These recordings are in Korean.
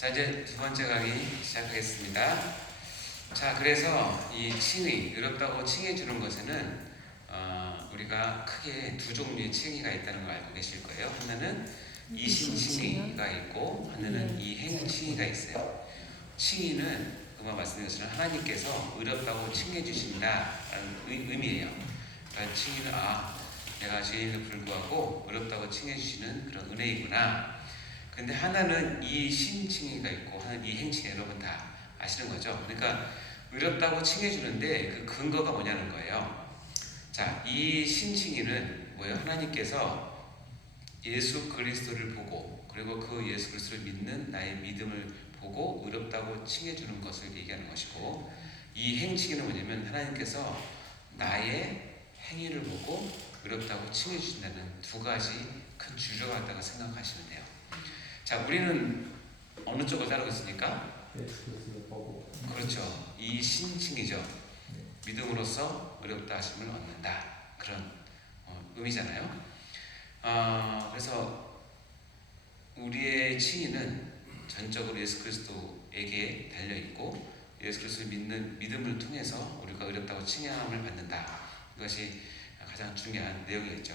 자, 이제 두 번째 강의 시작하겠습니다. 자, 그래서 이 칭의, 어렵다고 칭해주는 것에는 우리가 크게 두 종류의 칭의가 있다는 걸 알고 계실 거예요. 하나는 이신칭의가 있고 하나는 이행칭의가 있어요. 칭의는 그만 말씀드린 것처럼 하나님께서 어렵다고 칭해주신다라는 의미예요. 그러니까 칭의는 내가 죄인에도 불구하고 어렵다고 칭해주시는 그런 은혜이구나. 근데 하나는 이 신칭의가 있고 하나는 이 행칭이, 여러분 다 아시는 거죠? 그러니까 어렵다고 칭해주는데 그 근거가 뭐냐는 거예요. 자, 이 신칭의는 뭐예요? 하나님께서 예수 그리스도를 보고 그리고 그 예수 그리스도를 믿는 나의 믿음을 보고 어렵다고 칭해주는 것을 얘기하는 것이고, 이 행칭의는 뭐냐면 하나님께서 나의 행위를 보고 어렵다고 칭해주신다는 두 가지 큰 주제가 있다고 생각하시면 돼요. 자, 우리는 어느 쪽을 따르고 있습니까? 그렇죠. 이 신칭이죠. 믿음으로써 어렵다 하심을 얻는다. 그런 의미잖아요. 그래서 우리의 칭의는 전적으로 예수 그리스도에게 달려있고 예수 그리스도를 믿는 믿음을 통해서 우리가 어렵다고 칭함을 받는다. 이것이 가장 중요한 내용이겠죠.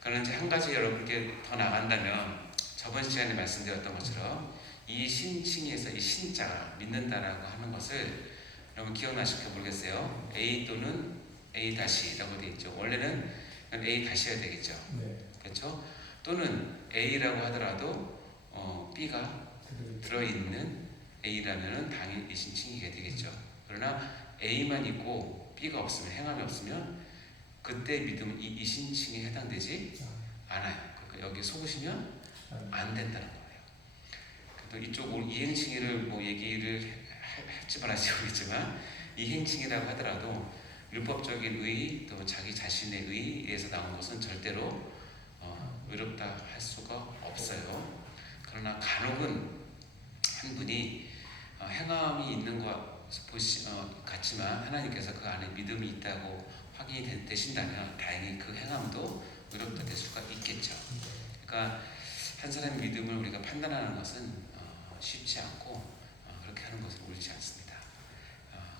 그러나 이제 한 가지 여러분께 더 나간다면, 저번 시간에 말씀드렸던 것처럼 이 신칭에서 이 신자가 믿는다라고 하는 것을 여러분 기억나실까 모르겠어요. A 또는 A-라고 되어 있죠. 원래는 A-야 되겠죠. 네. 그렇죠? 또는 A라고 하더라도 B가 들어있는 A라면 당연히 이 신칭이게 되겠죠. 그러나 A만 있고 B가 없으면, 행함이 없으면 그때 믿음은 이 신칭에 해당되지 않아요. 그러니까 여기 속으시면 안 된다는 거예요. 또 이쪽 이행칭의를 얘기를 할지 말할지 모르겠지만, 이행칭이라고 하더라도 율법적인 의 또 자기 자신의 의에서 나온 것은 절대로 어렵다 할 수가 없어요. 그러나 간혹은 한 분이 행함이 있는 것 같지만 하나님께서 그 안에 믿음이 있다고 확인이 되신다면 다행히 그 행함도 어렵다 될 수가 있겠죠. 그러니까 한 사람의 믿음을 우리가 판단하는 것은 쉽지 않고 그렇게 하는 것은 옳지 않습니다.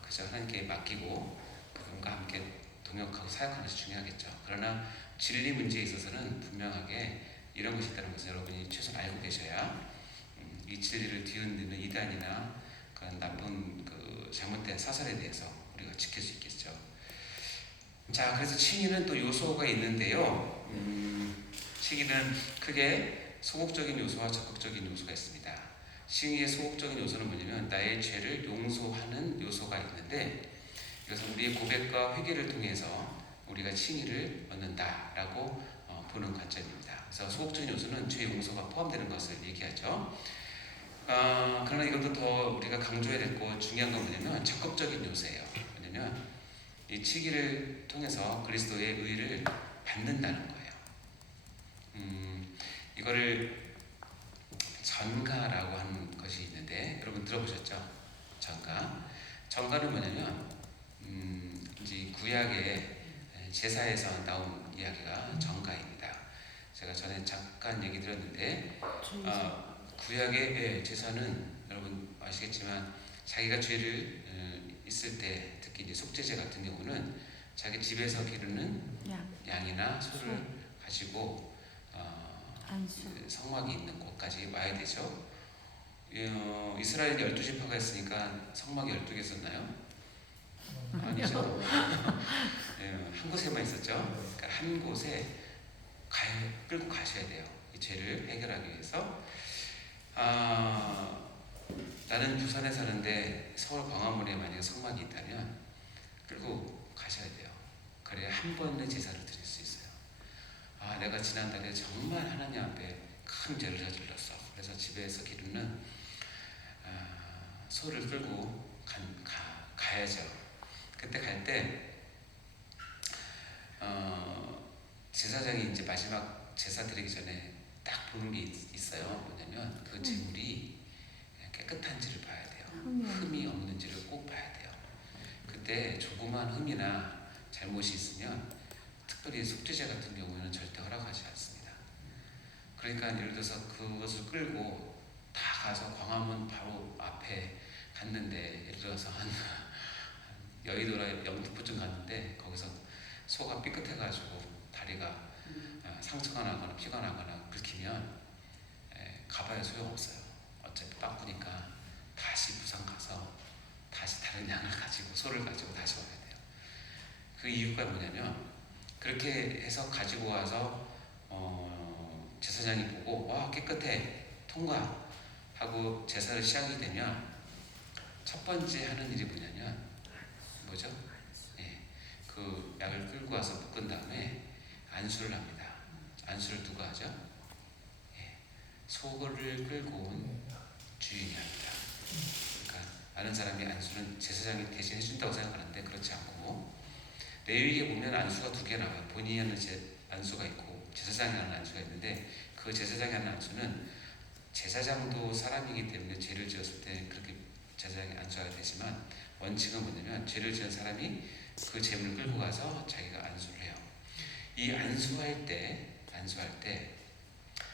그래서 하나님께 맡기고 그분과 함께 동역하고 사역하는 것이 중요하겠죠. 그러나 진리 문제에 있어서는 분명하게 이런 것이 있다는 것을 여러분이 최소한 알고 계셔야 이 진리를 뒤흔드는 이단이나 그런 나쁜 잘못된 사설에 대해서 우리가 지킬 수 있겠죠. 자, 그래서 칭의는 또 요소가 있는데요. 칭의는 크게 소극적인 요소와 적극적인 요소가 있습니다. 칭의의 소극적인 요소는 뭐냐면 나의 죄를 용서하는 요소가 있는데, 이것은 우리의 고백과 회개를 통해서 우리가 칭의를 얻는다라고 보는 관점입니다. 그래서 소극적인 요소는 죄 용서가 포함되는 것을 얘기하죠. 그러나 이것도 더 우리가 강조해야 될 거 중요한 건 뭐냐면 적극적인 요소예요. 왜냐면 이 칭의를 통해서 그리스도의 의를 받는다는 거예요. 이거를 전가라고 하는 것이 있는데, 여러분 들어보셨죠? 전가는 뭐냐면 이제 구약의 제사에서 나온 이야기가 전가입니다. 제가 전에 잠깐 얘기 드렸는데, 구약의 제사는 여러분 아시겠지만 자기가 죄를 있을 때, 특히 이제 속죄제 같은 경우는 자기 집에서 기르는 양이나 소를 가지고 성막이 있는 곳까지 와야 되죠. 이스라엘이 12지파가 있으니까 성막이 12개 있었나요? 아니죠. 한 곳에만 있었죠. 그러니까 한 곳에 끌고 가셔야 돼요. 이 죄를 해결하기 위해서. 나는 부산에 사는데 서울 광화문에 만약에 성막이 있다면 끌고 가셔야 돼요. 그래야 한 번의 제사를 드릴 수 있어요. 내가 지난달에 정말 하나님 앞에 큰 죄를 저질렀어. 그래서 집에서 기르는 소를 끌고 가야죠. 그때 갈 때 제사장이 이제 마지막 제사 드리기 전에 딱 보는 게 있어요. 뭐냐면 그 재물이 깨끗한지를 봐야 돼요. 흠이 없는지를 꼭 봐야 돼요. 그때 조그만 흠이나 잘못이 있으면, 특별히 속죄제 같은 경우는 절대 허락하지 않습니다. 그러니까 예를 들어서 그것을 끌고 다 가서 광화문 바로 앞에 갔는데, 예를 들어서 한 여의도나 영등포쯤 갔는데 거기서 소가 삐끗해가지고 다리가 상처가 나거나 피가 나거나 긁히면 가봐야 소용없어요. 어차피 빵꾸니까 다시 부산 가서 다시 다른 양을 가지고, 소를 가지고 다시 와야 돼요. 그 이유가 뭐냐면, 그렇게 해서 가지고 와서 제사장이 보고 와 깨끗해 통과 하고 제사를 시작이 되면 첫 번째 하는 일이 뭐죠? 예, 그 약을 끌고 와서 묶은 다음에 안수를 합니다. 안수를 누가 하죠? 예, 소를 끌고 온 주인이 합니다. 그러니까 아는 사람이 안수는 제사장이 대신 해준다고 생각하는데 그렇지 않고, 레위기에 보면 안수가 두 개 나와요. 본인이 하는 안수가 있고 제사장이 하는 안수가 있는데, 그 제사장이 하는 안수는 제사장도 사람이기 때문에 죄를 지었을 때 그렇게 제사장이 안수가 되지만, 원칙은 뭐냐면 죄를 지은 사람이 그 재물을 끌고 가서 자기가 안수를 해요. 이 안수할 때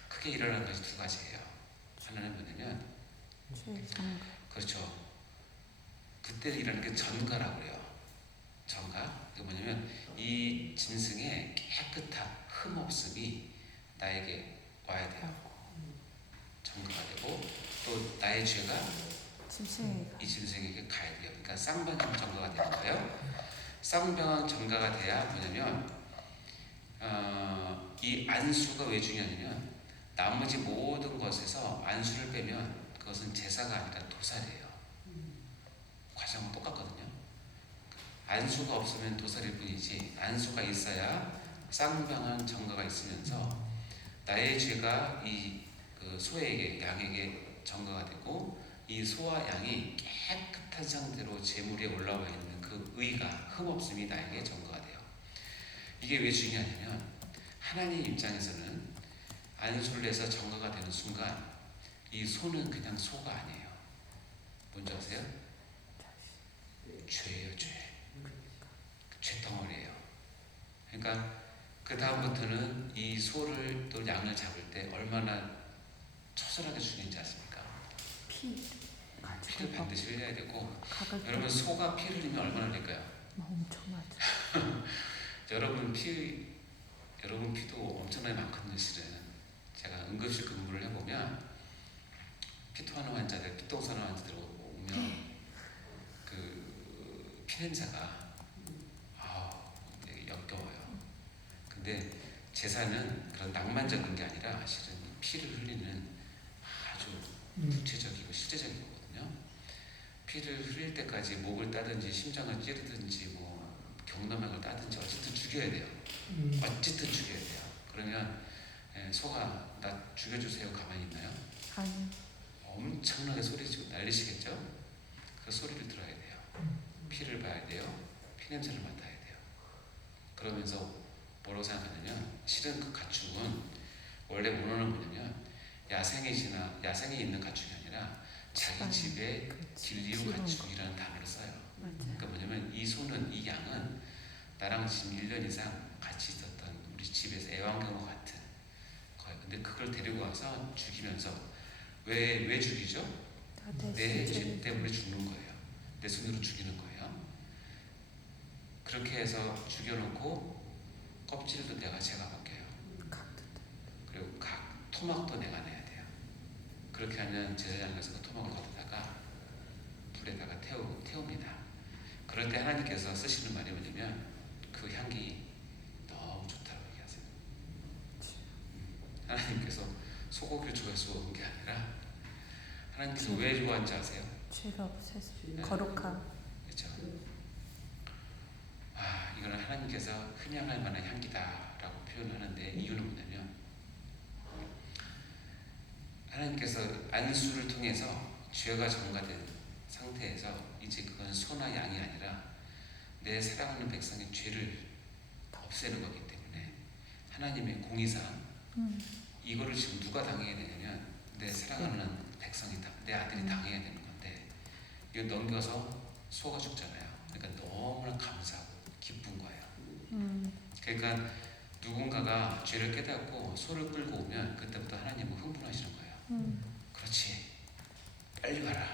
크게 일어나는 것이 두 가지예요. 하나는 뭐냐면, 그렇죠, 그때 일어나는 게 전가라고 그래요. 전가? 이게 뭐냐면, 이 짐승의 깨끗함, 흠 없음이 나에게 와야 돼요. 전가가 되고, 또 나의 죄가 이 짐승에게 가야 돼요. 그러니까 쌍방향 전가가 되는 거예요. 쌍방향 전가가 돼야 뭐냐면, 이 안수가 왜 중요하냐면, 나머지 모든 것에서 안수를 빼면 그것은 제사가 아니라 도살이에요. 과정은 똑같거든요. 안수가 없으면 도살일 뿐이지, 안수가 있어야 쌍방향 전가가 있으면서 나의 죄가 그 소에게, 양에게 전가가 되고, 이 소와 양이 깨끗한 상태로 제물 위에 올라와 있는 그 의가, 흠없음이 나에게 전가가 돼요. 이게 왜 중요하냐면, 하나님 입장에서는 안수를 해서 전가가 되는 순간 이 소는 그냥 소가 아니에요. 뭔지 아세요? 죄예요, 죄. 죄덩어리예요. 그러니까 그 다음부터는 이 소를 또 양을 잡을 때 얼마나 처절하게 죽이는지 아십니까? 피를 반드시 흘려야 되고, 여러분 소가 피를 흘리면 얼마나 될까요? 엄청나죠. 여러분 피도 엄청나게 많거든요. 실은 제가 응급실 근무를 해보면 피토하는 환자들, 피똥사는 환자들 오면 그 피냄새가 되게 역겨워요. 근데 제사는 그런 낭만적인 게 아니라 실은 피를 흘리는 아주 구체적이고 실제적인 거거든요. 피를 흘릴 때까지 목을 따든지 심장을 찌르든지 뭐 경동맥을 따든지 어쨌든 죽여야 돼요. 어쨌든 죽여야 돼요. 그러면 소가 나 죽여주세요 가만히 있나요? 아니요. 엄청나게 소리치고 난리시겠죠? 그 소리를 들어야 돼요. 피를 봐야 돼요. 피냄새를 맡아야 돼요. 그러면서 뭐라고 생각하냐면, 실은 그 가축은 원래 원어는 뭐냐면 야생에 있는 가축이 아니라 자기 집에 길리우 가축이라는 단어를 써요. 그러니까 뭐냐면, 이 소는, 이 양은 나랑 지금 1년 이상 같이 있었던 우리 집에서 애완견과 같은 거예요. 근데 그걸 데리고 와서 죽이면서, 왜 죽이죠? 내 죄 때문에 죽는 거예요. 내 손으로 죽이는 거예요. 그렇게 해서 죽여놓고 껍질도 내가 제가 벗겨요. 그리고 토막도 내가 내야 돼요. 그렇게 하면 제사장에 가서 그 토막을 걷어다가 불에다가 태웁니다. 그럴 때 하나님께서 쓰시는 말이 뭐냐면, 그 향기 너무 좋다고 얘기하세요. 하나님께서 소고기를 좋아해서 온 게 아니라, 하나님께서 왜 좋아하는지 아세요? 죄가 없어서 거룩함. 그렇죠. 이거는 하나님께서 흠양할 만한 향기다라고 표현하는데, 이유는 뭐냐면, 하나님께서 안수를 통해서 죄가 전가된 상태에서 이제 그건 소나 양이 아니라 내 사랑하는 백성의 죄를 없애는 거기 때문에, 하나님의 공의상 이거를 지금 누가 당해야 되냐면 내 사랑하는 백성이, 내 아들이 당해야 되는 건데, 이거 넘겨서 소가 죽잖아요. 그러니까 너무나 감사하고 기쁜 거예요. 그러니까 누군가가 죄를 깨닫고 소를 끌고 오면 그때부터 하나님은 흥분하시는 거예요. 그렇지, 가라.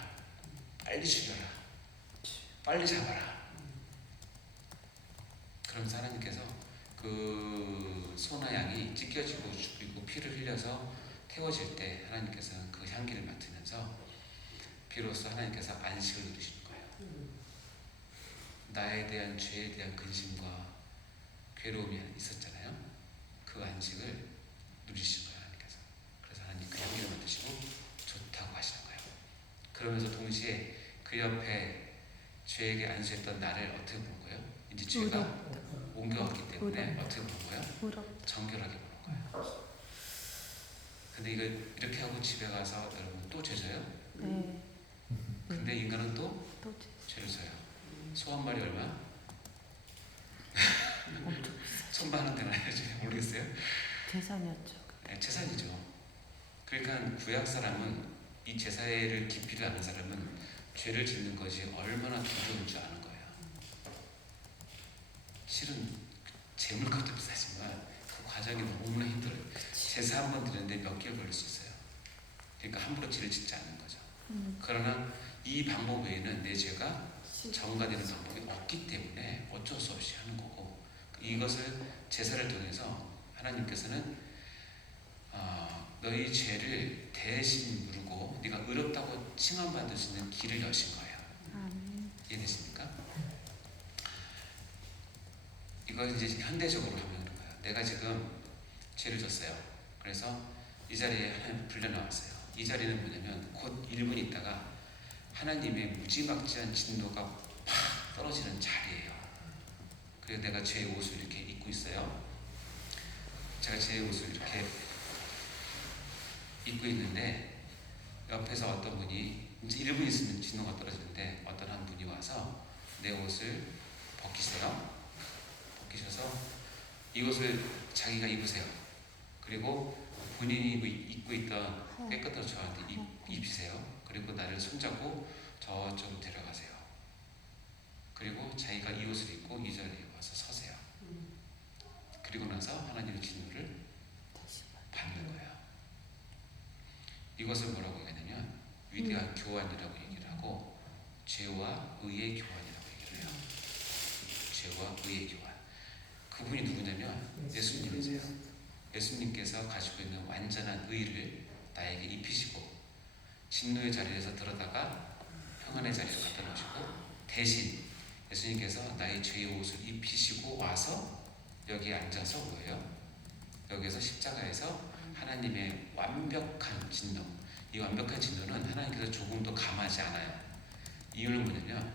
빨리 죽여라. 빨리 잡아라. 그러면서 하나님께서 그 소나 양이 찢겨지고 죽이고 피를 흘려서 태워질 때 하나님께서는 그 향기를 맡으면서 비로소 하나님께서 안식을 누리시는 거예요. 나에 대한 죄에 대한 근심과 괴로움이 있었잖아요. 그 안식을 누리신 거예요, 하나님께서. 그래서 하나님 그 향기를 맡으시고 좋다고 하시는 거예요. 그러면서 동시에 그 옆에 죄에게 안수했던 나를 어떻게 보는 거예요? 이제 죄가 옮겨왔기 때문에 어떻게 보는 거예요? 정결하게 보는 거예요. 근데 이거 이렇게 하고 집에 가서 여러분 또 죄져요? 네. 근데 인간은 또 또 죄를 져요. 소 한 마리 얼마? 엄청 천만 원 되나요? 지금 모르겠어요. 재산이었죠. 네, 재산이죠. 그러니까 구약 사람은 이 제사를 깊이를 아는 사람은 죄를 짓는 것이 얼마나 두려운 줄 아는 거예요. 실은 재물값도 비싸지만 그 과정이 너무나 힘들어요. 제사 한 번 드리는데 몇 개월 걸릴 수 있어요. 그러니까 함부로 죄를 짓지 않는 거죠. 그러나 이 방법 외에는 내 죄가 정가되는 방법이 없기 때문에 어쩔 수 없이 하는 거고, 이것을 제사를 통해서 하나님께서는 너희 죄를 대신 물고 네가 의롭다고 칭함받을 수 있는 길을 여신 거예요. 이해되십니까? 이걸 이제 현대적으로 하면 그런 거예요. 내가 지금 죄를 졌어요. 그래서 이 자리에 하나님 불려 나왔어요. 이 자리는 뭐냐면 곧 1분 있다가 하나님의 무지막지한 진노가 팍 떨어지는 자리예요. 그래서 내가 제 옷을 이렇게 입고 있어요. 제가 제 옷을 이렇게 입고 있는데 옆에서 어떤 분이 이제 1분 있으면 진노가 떨어지는데 어떤 한 분이 와서 내 옷을 벗기세요. 벗기셔서 이 옷을 자기가 입으세요. 그리고 본인이 입고 있던 깨끗한 저한테 입히세요. 그리고 나를 손잡고 저쪽으로 데려가세요. 그리고 자기가 이 옷을 입고 이 자리에 와서 서세요. 그리고 나서 하나님의 진노를 받는 거예요. 이것을 뭐라고 얘기하냐면 위대한 교환이라고 얘기를 하고 죄와 의의 교환이라고 얘기를 해요. 죄와 의의 교환. 그분이 누구냐면 예수님이세요. 예수님께서 가지고 있는 완전한 의를 나에게 입히시고 진노의 자리에서 들어다가 평안의 자리로 갖다 놓으시고 대신 예수님께서 나의 죄의 옷을 입히시고 와서 여기에 앉아서 뭐예요? 여기서 십자가에서 하나님의 완벽한 진노, 이 완벽한 진노는 하나님께서 조금도 감하지 않아요. 이유는 뭐냐면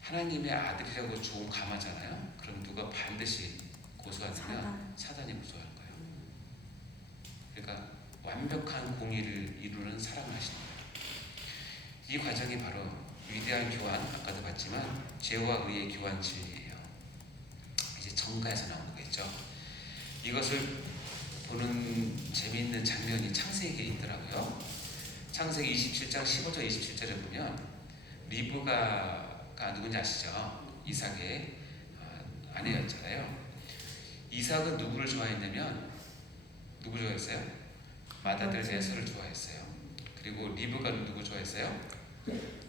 하나님의 아들이라고 조금 감하잖아요. 그럼 누가 반드시 고소하냐면 사단이 고소하는 거예요. 그러니까 완벽한 공의를 이루는 사랑을 하시는 거예요. 이 과정이 바로 위대한 교환, 아까도 봤지만 죄와 의의 교환 진리예요. 이제 정가에서 나온 거겠죠. 이것을 보는 재미있는 장면이 창세기에 있더라고요. 창세기 27장 15절 27절에 보면 리브가가 누군지 아시죠? 이삭의 아내였잖아요. 이삭은 누구를 좋아했냐면 누구 좋아했어요? 맏아들 에서를 좋아했어요. 그리고 리브가는 누구 좋아했어요?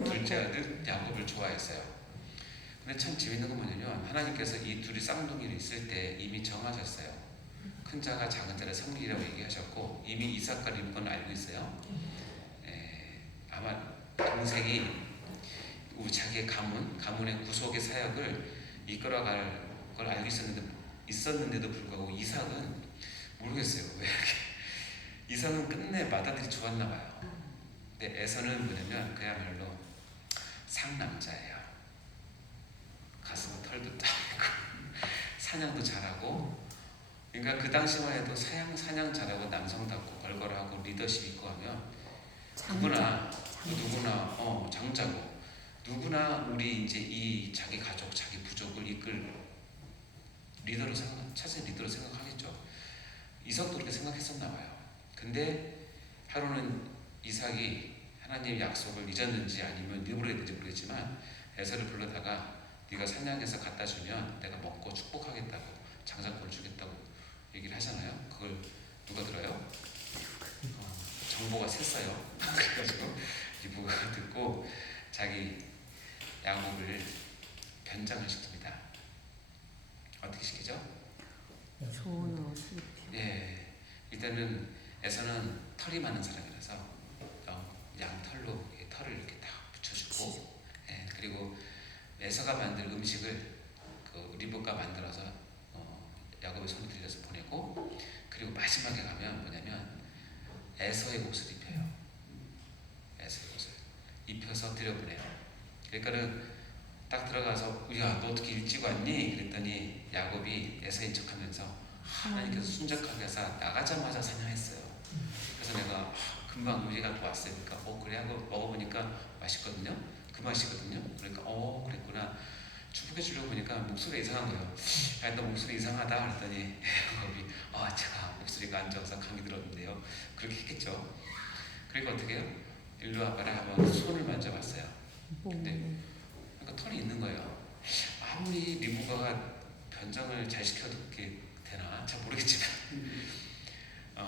둘째 아들 야곱을 좋아했어요. 근데 참 재밌는 건 뭐냐면 하나님께서 이 둘이 쌍둥이를 있을 때 이미 정하셨어요. 큰 자가 작은 자를 섬기라고 얘기하셨고 이미 이삭과 리브가는 알고 있어요. 아마 동생이 자기의 가문의 구속의 사역을 이끌어갈 걸 알고 있었는데도 불구하고 이삭은 모르겠어요. 왜 이렇게 이삭은 끝내 맏아들이 좋았나 봐요. 근데 에서는 뭐냐면 그야말로 상남자예요. 가슴 털도 따고 사냥도 잘하고, 그러니까 그 당시만 해도 사냥 잘하고 남성답고 걸걸하고 리더십 있고 하면 누구나 장자고 누구나 우리 이제 이 자기 가족 자기 부족을 이끌 리더로 차세 리더로 생각하겠죠. 이삭도 그렇게 생각했었나 봐요. 근데 하루는 이삭이 하나님의 약속을 잊었는지 아니면 일부러 했는지 모르겠지만 에서를 불러다가 네가 사냥해서 갖다 주면 내가 먹고 축복하겠다고 장자권을 주겠다고 얘기를 하잖아요. 그걸 누가 들어요? 정보가 샜어요. 그래가지고 리브가 듣고 자기 야곱을 변장을 시킵니다. 어떻게 시키죠? 좋은 옷을 입혀. 예, 일단은 에서는 털이 많은 사람이라서 양털로 털을 이렇게 다 붙여주고, 예, 그리고 에서가 만든 음식을 그 리브가 만들어서 야곱의 손에 들려서 보내고, 그리고 마지막에 가면 뭐냐면 에서의 옷을 입혀요. 에서의 옷을 입혀서 들여보내요. 그러니까는 딱 들어가서 야, 너 어떻게 일찍 왔니? 그랬더니 야곱이 에서인 척하면서 하나님께서 순적하게 해서 나가자마자 사냥했어요. 그래서 내가 금방 우리 갖고 왔어요. 그러니까 그래 하고 먹어보니까 맛있거든요. 그 맛이거든요. 그러니까 그랬구나. 축복해 주려고 보니까 목소리가 이상한 거예요. 야, 너 목소리 이상하다. 그랬더니 야곱이 제가 목소리가 안 좋아서 감기 들었는데요. 그렇게 했겠죠. 그리고 어떻게 해요? 일로 와봐라 하면 손을 만져봤어요. 근데 그러니까 털이 있는 거예요. 아무리 리브가가 변장을 잘 시켜도 그게 되나? 잘 모르겠지만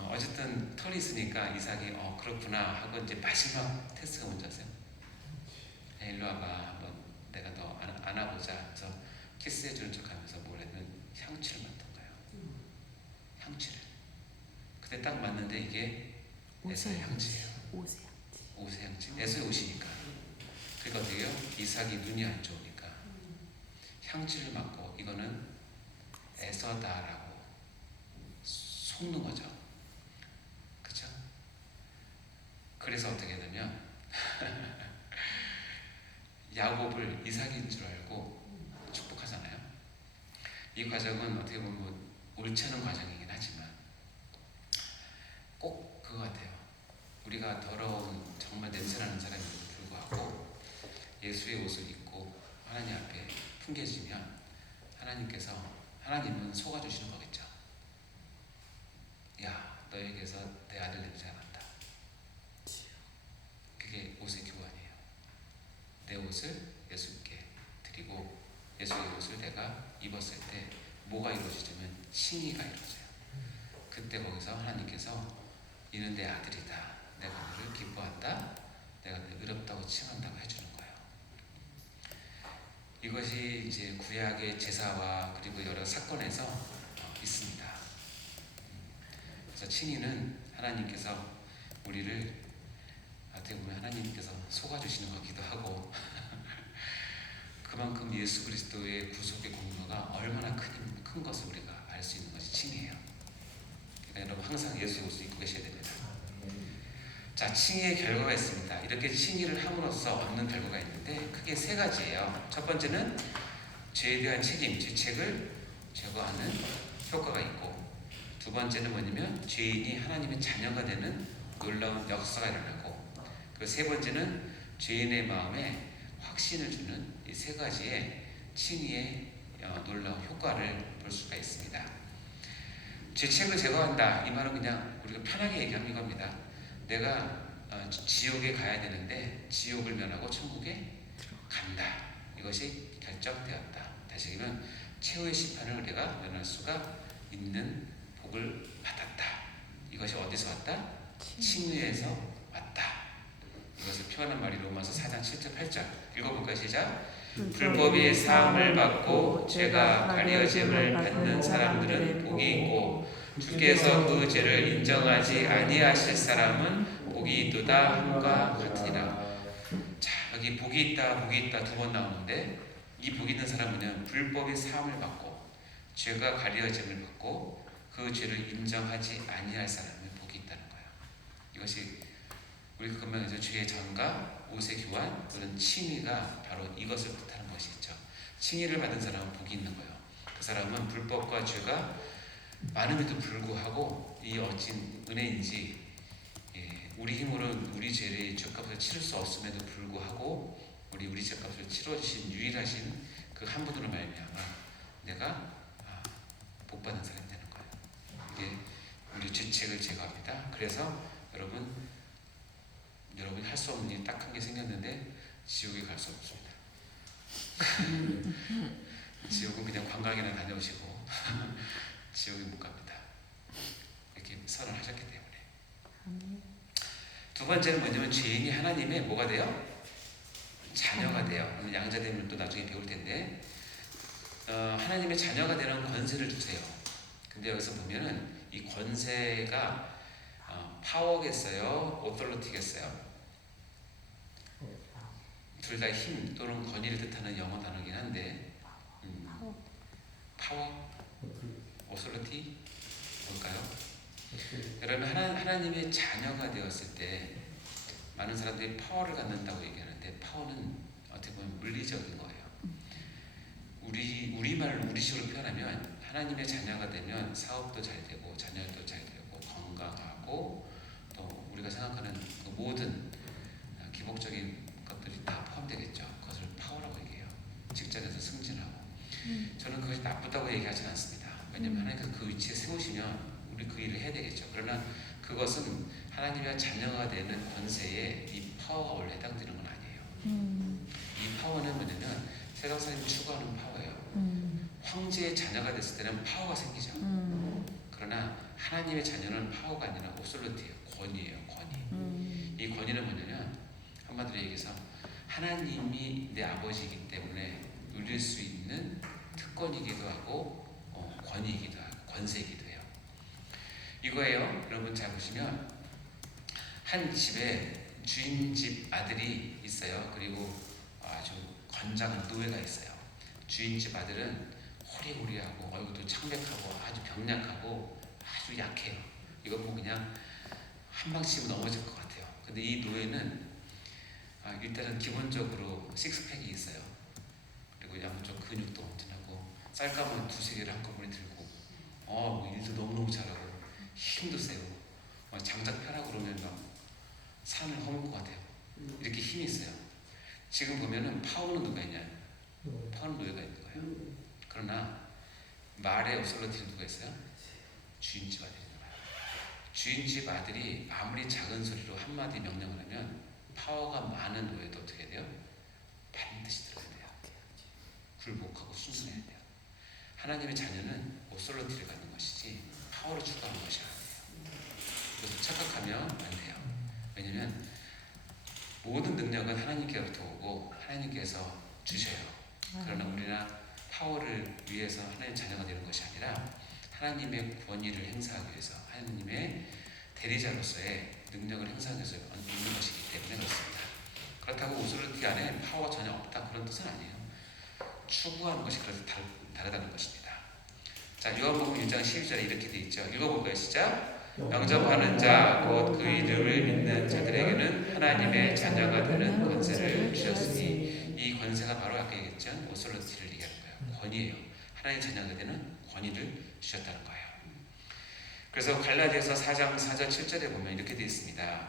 어쨌든 털이 있으니까 이삭이 그렇구나 하고 이제 마지막 테스트가 뭔지 아세요? 일로 와봐 한번 내가 너 안아보자. 그래서 키스해주는 척하면서 뭘 했냐면 향취를 맡은 거예요. 향취를. 그때 딱 맞는데 이게 에서의 향취예요. 옷의 향취. 에서의 옷이니까. 그러니까 어떻게 해요? 이삭이 눈이 안 좋으니까 향취를 맡고 이거는 에서다라고 속는 거죠. 그렇죠? 그래서 어떻게 되냐면 야곱을 이삭인 줄 알고 축복하잖아요. 이 과정은 어떻게 보면 옳지 않은 과정이긴 하지만 꼭 그거 같아요. 우리가 더러운 정말 냄새나는 사람임에도 불구하고 예수의 옷을 입고 하나님 앞에 풍겨지면 하나님은 속아주시는 거겠죠. 야, 너에게서 내 아들 냄새가 난다. 그게 옷의 교환이에요. 내 옷을 예수께 드리고 예수의 옷을 내가 입었을 때 뭐가 이루어지냐면 칭의가 이루어져요. 그때 거기서 하나님께서 이는 내 아들이다. 내가 너를 기뻐한다. 내가 너를 의롭다고 칭한다고 해주는 거예요. 이것이 이제 구약의 제사와 그리고 여러 사건에서 있습니다. 그래서 칭의는 하나님께서 우리를 어떻게 보면 하나님께서 속아주시는 거기도 하고 그만큼 예수 그리스도의 구속의 공로가 얼마나 큰 것을 우리가 알 수 있는 것이 칭의예요. 그러니까 여러분 항상 예수의 옷을 입고 계셔야 됩니다. 자, 칭의의 결과가 있습니다. 이렇게 칭의를 함으로써 얻는 결과가 있는데 크게 세 가지예요. 첫 번째는 죄에 대한 책임, 죄책을 제거하는 효과가 있고, 두 번째는 뭐냐면 죄인이 하나님의 자녀가 되는 놀라운 역사가 일어나고, 그 세 번째는 죄인의 마음에 확신을 주는 이 세 가지의 칭의의 놀라운 효과를 볼 수가 있습니다. 죄책을 제거한다. 이 말은 그냥 우리가 편하게 얘기하는 이겁니다. 내가 지옥에 가야 되는데 지옥을 면하고 천국에 간다. 이것이 결정되었다. 다시 얘기하면 최후의 심판을 우리가 면할 수가 있는 복을 받았다. 이것이 어디서 왔다? 칭의에서 왔다. 이것을 표현한 말이 로마서 4장 7절 8절 읽어볼까요? 시작. 불법이 사함을 받고 죄가 가려짐을 받는 사람들은 복이 있고 주께서 그 죄를 인정하지 아니하실 사람은 복이 있도다 함과 같으니라. 자, 여기 복이 있다 두 번 나오는데 이 복이 있는 사람은 불법의 사함을 받고 죄가 가려짐을 받고 그 죄를 인정하지 아니할 사람은 복이 있다는 거예요. 이것이 우리 그러면서 죄의 전가, 옷의 교환 또는 칭의가 바로 이것을 뜻하는 것이죠. 칭의를 받은 사람은 복이 있는 거예요. 그 사람은 불법과 죄가 많음에도 불구하고 이 어찌 은혜인지 우리 힘으로는 우리 죄의 죄값을 치를 수 없음에도 불구하고 우리 죄값을 치러주신 유일하신 그 한 분으로 말미암아 내가 복받은 사람이 되는 거예요. 이게 우리 죄책을 제거합니다. 그래서 여러분이 할 수 없는 일 딱 한 개 생겼는데 지옥에 갈 수 없습니다. 지옥은 그냥 관광이나 다녀오시고 지옥에 못 갑니다. 이렇게 선언하셨기 때문에. 두 번째는 뭐냐면 죄인이 하나님의 뭐가 돼요? 자녀가 돼요. 양자됨을 또 나중에 배울 텐데 하나님의 자녀가 되는 권세를 주세요. 근데 여기서 보면은 이 권세가 파워겠어요? 오토리티겠어요? 둘 다 힘 또는 권위를 뜻하는 영어 단어긴 한데 파워? 오토리티? 뭘까요? 그러면 하나님의 자녀가 되었을 때 많은 사람들이 파워를 갖는다고 얘기하는데 파워는 어떻게 보면 물리적인 거예요. 우리말로 우리식으로 표현하면 하나님의 자녀가 되면 사업도 잘 되고 자녀도 잘 되고 건강하고 또 우리가 생각하는 그 모든 기복적인 것들이 다 포함되겠죠. 그것을 파워라고 얘기해요. 직장에서 승진하고. 저는 그것이 나쁘다고 얘기하지는 않습니다. 왜냐하면 하나님께서 그 위치에 세우시면 우리 그 일을 해야 되겠죠. 그러나 그것은 하나님의 자녀가 되는 권세에 이 파워가 원래 해당되는 건 아니에요. 이 파워는 뭐냐면 세상 사람이 추구하는 파워예요. 황제의 자녀가 됐을 때는 파워가 생기죠. 그러나 하나님의 자녀는 파워가 아니라 오솔로티예요. 권위예요. 권위. 이 권위는 뭐냐면 한마디로 얘기해서 하나님이 내 아버지이기 때문에 누릴 수 있는 특권이기도 하고 권위이기도 하고 권세이기도 해요. 이거예요. 여러분 잘 보시면 한 집에 주인집 아들이 있어요. 그리고 아주 건장한 노예가 있어요. 주인집 아들은 호리호리하고 얼굴도 창백하고 아주 병약하고 아주 약해요. 이거 보면 그냥 한 방 치면 넘어질 것 같아요. 근데 이 노예는 일단은 기본적으로 식스팩이 있어요. 그리고 양쪽 근육도 엄청나고 쌀가만 두세 개를 한꺼번에 들고 일도 너무너무 잘하고 힘도 세고 장작 펴라고 그러면 막 산을 허물 것 같아요. 이렇게 힘이 있어요. 지금 보면은 파워는 누가 있냐? 파워는 노예가 있는 거예요. 그러나 말의 오솔로티는 누가 있어요? 주인집 아들이 있는 거예요. 주인집 아들이 아무리 작은 소리로 한마디 명령을 하면 파워가 많은 노예도 어떻게 돼요? 반드시 들어야 돼요. 굴복하고 순순해야 돼요. 하나님의 자녀는 오솔로티를 갖는 것이지 파워를 추구하는 것이 아니에요. 그래서 착각하면 안 돼요. 왜냐면 모든 능력은 하나님께로부터 오고 하나님께서 주셔요. 그러나 우리나 파워를 위해서 하나님 자녀가 되는 것이 아니라 하나님의 권위를 행사하기 위해서 하나님의 대리자로서의 능력을 행사하기 위해서 있는 것이기 때문에 그렇습니다. 그렇다고 오솔로티 안에 파워 전혀 없다 그런 뜻은 아니에요. 추구하는 것이 그래서 다르다는 것입니다. 자, 요한복음 1장 12절에 이렇게 되어 있죠. 읽어볼까요? 시작. 영접하는 자 곧 그 이름을 믿는 자들에게는 하나님의 자녀가 되는 권세를 주셨으니 이 권세가 바로 아까 얘기했죠. 오솔로티를 얘기하는 거예요. 권위예요. 하나님의 자녀가 되는 권위를 주셨다는 거예요. 그래서 갈라디아서 4장 4절 7절에 보면 이렇게 되어 있습니다.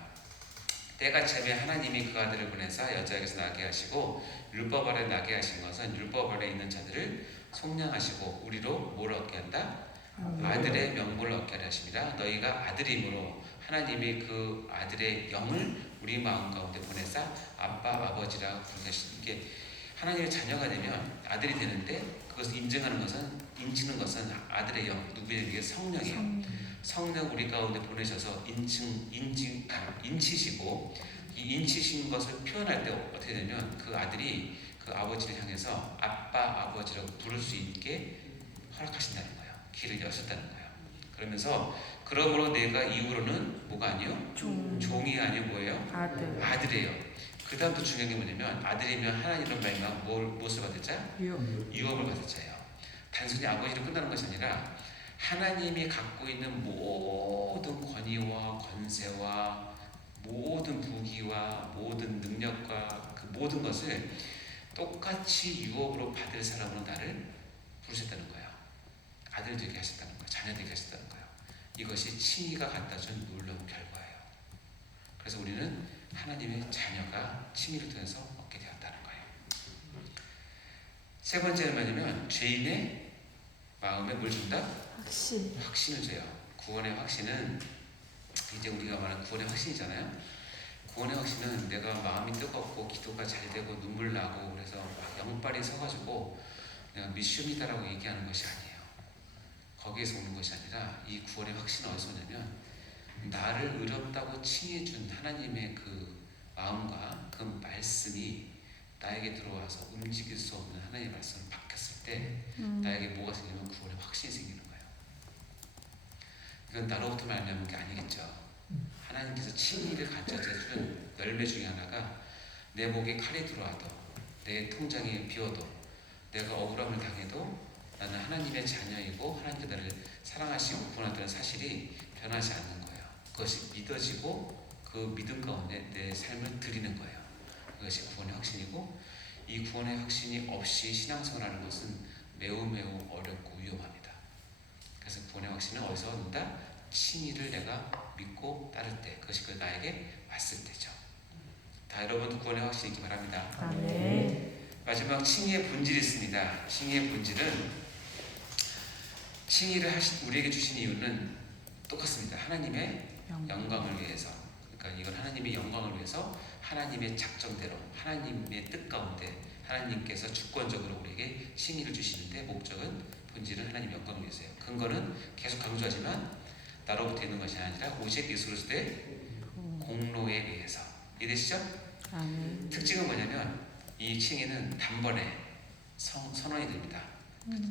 때가 차면 하나님이 그 아들을 보내사 여자에게서 나게 하시고 율법 아래 나게 하신 것은 율법 아래 있는 자들을 속량하시고 우리로 뭘 얻게 한다? 아들의 명분을 얻게 하십니다. 너희가 아들이므로 하나님이 그 아들의 영을 우리 마음 가운데 보내사 아빠 아버지라고 부르시는 게 하나님의 자녀가 되면 아들이 되는데 그것을 인치는 것은 아들의 영 누구에게 성령이에요. 성령 우리 가운데 보내셔서 인치시고 이 인치신 것을 표현할 때 어떻게 되면 그 아들이 그 아버지를 향해서 아빠 아버지라고 부를 수 있게 허락하신다는 거예요. 길을 여셨다는 거예요. 그러면서 그러므로 내가 이후로는 뭐가 아니요? 종이 아니요 뭐예요? 아들이에요. 그 다음 또 중요한 게 뭐냐면 아들이면 하나님의 말과 무엇을 받을 자? 유업을 받을 자예요. 단순히 아버지로 끝나는 것이 아니라 하나님이 갖고 있는 모든 권위와 권세와 모든 부귀와 모든 능력과 그 모든 것을 똑같이 유업으로 받을 사람으로 나를 부르셨다는 거예요. 아들 되게 하셨다는 거예요. 자녀 되게 하셨다는 거예요. 이것이 칭의가 갖다 준 놀라운 결과예요. 그래서 우리는 하나님의 자녀가 칭의를 통해서 얻게 되었다는 거예요. 세 번째는 뭐냐면 죄인의 마음에 뭘 준다? 확신을 줘요. 구원의 확신은 이제 우리가 말하는 구원의 확신이잖아요. 구원의 확신은 내가 마음이 뜨겁고 기도가 잘 되고 눈물 나고 그래서 막 영빨이 서가지고 내가 미션이다라고 얘기하는 것이 아니에요. 거기에서 오는 것이 아니라 이 구원의 확신은 어디서 오냐면 나를 의롭다고 칭해준 하나님의 그 마음과 그 말씀이 나에게 들어와서 움직일 수 없는 하나님의 말씀을 박혔을 때 나에게 뭐가 생기면 구원의 확신이 생기는 거예요. 이건 나로부터 말미암은 게 아니겠죠. 하나님께서 칭의를 가져다준 열매 중에 하나가 내 목에 칼이 들어와도 내 통장에 비워도 내가 억울함을 당해도 나는 하나님의 자녀이고 하나님께 나를 사랑하시고 구원하다는 사실이 변하지 않는 거예요. 그것이 믿어지고 그 믿음 가운데 내 삶을 드리는 거예요. 그것이 구원의 확신이고 이 구원의 확신이 없이 신앙생활하는 것은 매우 어렵고 위험합니다. 그래서 구원의 확신은 어디서 얻는다? 칭의를 내가 믿고 따를 때 그것이 나에게 왔을 때죠. 다 여러분도 구원의 확신이 있기 바랍니다. 아멘. 마지막 칭의의 본질이 있습니다. 칭의의 본질은 칭의를 우리에게 주신 이유는 똑같습니다. 하나님의 영광을 위해서. 그러니까 이건 하나님의 영광을 위해서 하나님의 작정대로 하나님의 뜻 가운데 하나님께서 주권적으로 우리에게 칭의를 주시는데 목적은 본질은 하나님의 영광을 위해서예요. 근거는 계속 강조하지만 나로부터 있는 것이 아니라 오직 예수 그리스도의 공로에 의해서. 이해되시죠? 아멘. 특징은 뭐냐면 이 칭의는 단번에 선언이 됩니다.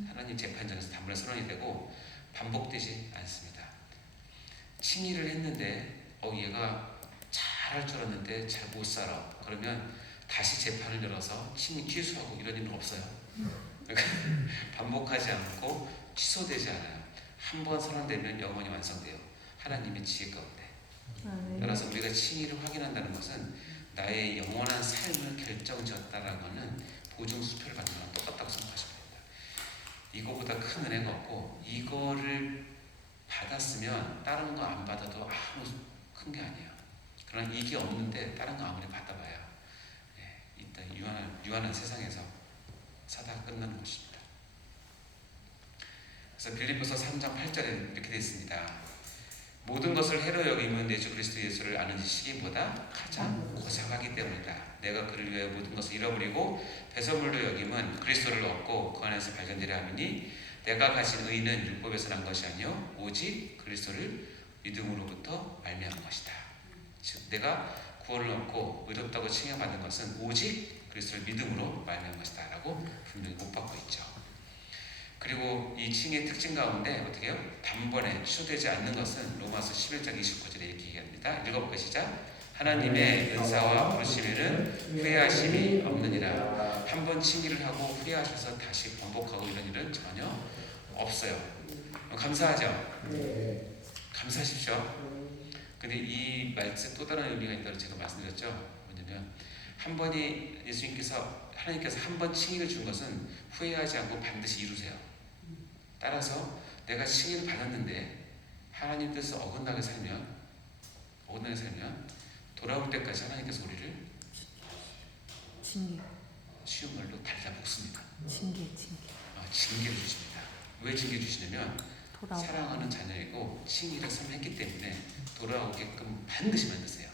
하나님 재판장에서 단번에 선언이 되고 반복되지 않습니다. 칭의를 했는데 얘가 잘할 줄 알았는데 잘 못 살아. 그러면 다시 재판을 열어서 칭의 취소하고 이런 일은 없어요. 반복하지 않고 취소되지 않아요. 한 번 선언되면 영원히 완성돼요. 하나님의 지혜 가운데. 따라서 우리가 칭의를 확인한다는 것은 나의 영원한 삶을 결정지었다라는 것은 보증수표를 받는 거랑 똑같다고 생각하시면 됩니다. 이거보다 큰 은혜가 없고 이거를 받았으면 다른 거 안 받아도 아무 큰 게 아니에요. 그러나 이게 없는데 다른 거 아무리 받아봐야 일단 유한한 세상에서 사다가 끝나는 것입니다. 그래서 빌립보서 3장 8절에 이렇게 되어 있습니다. 모든 것을 해로 여김은 예수 그리스도 예수를 아는 지식보다 가장 고상하기 때문이다. 내가 그를 위하여 모든 것을 잃어버리고 배설물로 여김은 그리스도를 얻고 그 안에서 발견되려 함이니 내가 가진 의는 율법에서 난 것이 아니요 오직 그리스도를 믿음으로부터 말미암은 것이다. 즉 내가 구원을 얻고 의롭다고 칭해받은 것은 오직 그리스도를 믿음으로 말미암은 것이다 라고 분명히 못 받고 있죠. 그리고 이 칭의 특징 가운데 어떻게 해요? 단번에 취소되지 않는 것은 로마서 11장 29절에 이렇게 얘기합니다. 읽어볼까요? 시작. 하나님의 은사와 부르심에는 후회하심이 없느니라. 한번 칭의를 하고 후회하셔서 다시 번복하고 이런 일은 전혀 없어요. 감사하죠? 감사하십시오. 근데 이 말씀 또 다른 의미가 있다고 제가 말씀드렸죠. 뭐냐면 한 번이 하나님께서 한 번 칭의를 준 것은 후회하지 않고 반드시 이루세요. 따라서 내가 칭의를 받았는데 하나님 뜻을 어긋나게 살면 돌아올 때까지 하나님께서 우리를 쉬운 말로 달다 볶습니다. 징계를 주십니다. 왜 징계 주시냐면 사랑하는 자녀이고 칭의를 선했기 때문에 돌아오게끔 반드시 만드세요.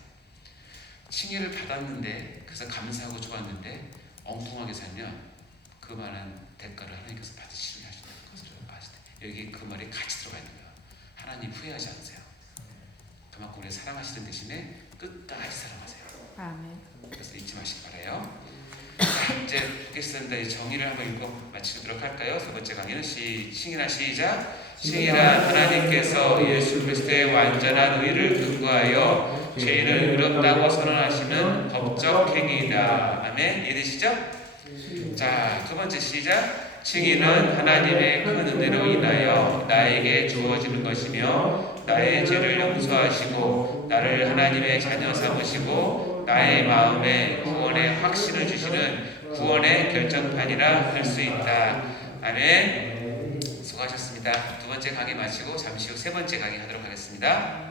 칭의를 받았는데 그래서 감사하고 좋았는데 엉뚱하게 살면 그만한 대가를 하나님께서 받으시려 하신다는 것을 아실 때 여기 그 말이 같이 들어가 있는 거예요. 하나님 후회하지 않으세요. 그만큼 우리를 사랑하시는 대신에 끝까지 사랑하세요. 아멘. 그래서 잊지 마시기 바라요. 자, 이제 보겠습니다. 정의를 한번 읽고 마치도록 할까요? 세 번째 강의는 칭의란 시작. 칭의란 하나님께서 예수 그리스도의 완전한 의를 근거하여 죄인을 의롭다고 선언하시는 법적 행위이다. 아멘. 이해되시죠? 자, 두 번째 시작. 칭의는 하나님의 큰 은혜로 인하여 나에게 주어지는 것이며 나의 죄를 용서하시고 나를 하나님의 자녀 삼으시고 나의 마음에 구원의 확신을 주시는 구원의 결정판이라 할 수 있다. 아멘. 수고하셨습니다. 두 번째 강의 마치고 잠시 후 세 번째 강의 하도록 하겠습니다.